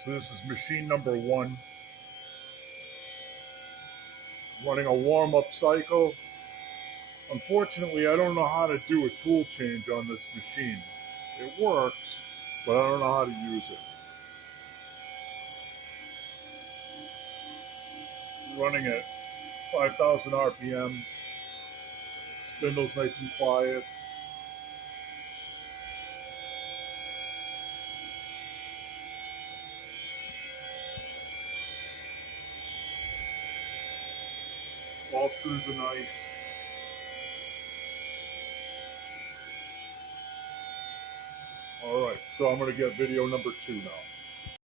So this is machine number 1, running a warm-up cycle. Unfortunately, I don't know how to do a tool change on this machine. It works, but I don't know how to use it. Running at 5,000 RPM. Spindle's nice and quiet. All screws are nice. Alright, so I'm going to get video number 2 now.